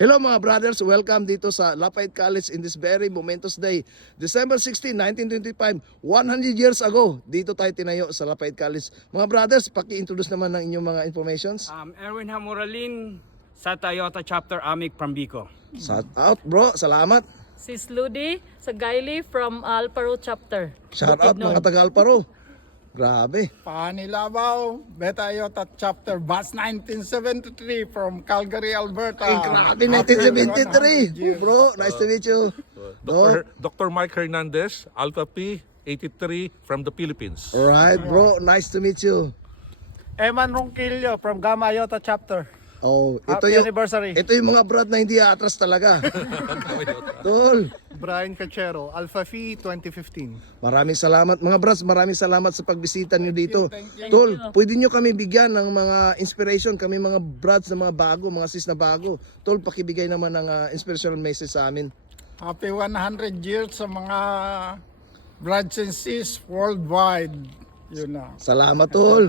Hello mga brothers, welcome dito sa Lafayette College in this very momentous day. December 16, 1925, 100 years ago, dito tayo tinayo sa Lafayette College. Mga brothers, paki-introduce naman ng inyong mga informations. Erwin Hamuralin sa Toyota Chapter Amic from Bico. Shout out bro, salamat. Sis Ludi sa Gaili from Alparo chapter. Shout out mga taga Alparo. Grabe. Panilabaw, Beta Iota Chapter, Bus 1973 from Calgary, Alberta. Grabe, 1973. Bro, nice to meet you. Dr. Mike Hernandez, Alpha P 83 from the Philippines. Alright bro, nice to meet you. Eman Ronquillo from Gamma Iota Chapter. Oh, ito Happy yung anniversary. ito yung mga brad na hindi aatras talaga. Tol, Brian Cachero, Alpha Phi 2015. maraming salamat mga brads, maraming salamat sa pagbisita niyo dito. Tol, pwede niyo kami bigyan ng mga inspiration, kami mga brads na mga bago, mga sis na bago. Tol, pakibigay naman ng inspirational message sa amin. Happy 100 years sa mga brothers and sis worldwide. Yun na. Salamat tol.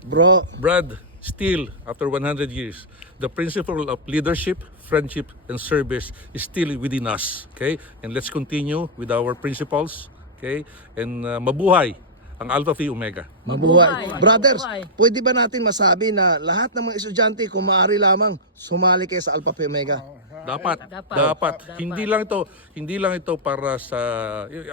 Bro, Brad, still, after 100 years, the principle of leadership, friendship, and service is still within us. Okay? And let's continue with our principles. Okay? And mabuhay ang Alpha Phi Omega. mabuhay. Mabuhay. Brothers, Mabuhay. pwede ba natin masabi na lahat ng mga estudyante kung maaari lamang sumali kayo sa Alpha Phi Omega? Dapat. Dapat. Hindi lang ito para sa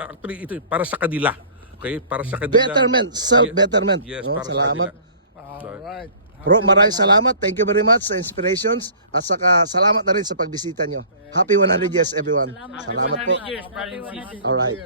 actually ito para sa kanila. Okay? Para sa kanila. Betterment, self-betterment. Yes, No, para sa salamat. kanila. Alright. Bro, maraming salamat. Thank you very much sa inspirations at saka salamat na rin sa pagbisita nyo. Happy 100 years everyone. Salamat po. Years, Brian. Alright.